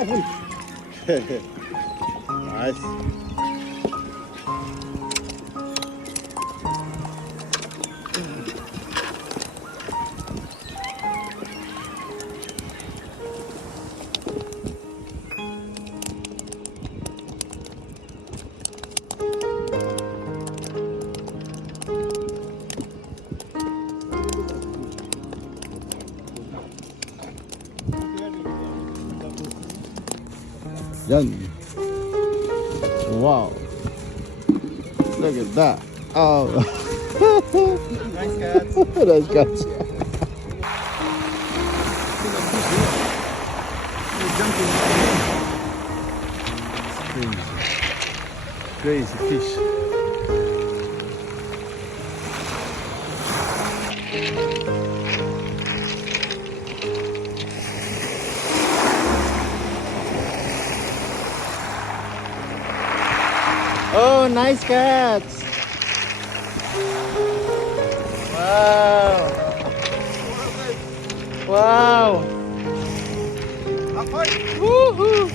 Nice. Yan. Wow. Look at that. Oh. Nice catch. Nice catch. Crazy fish. Oh, nice catch! Wow! Wow! Woohoo!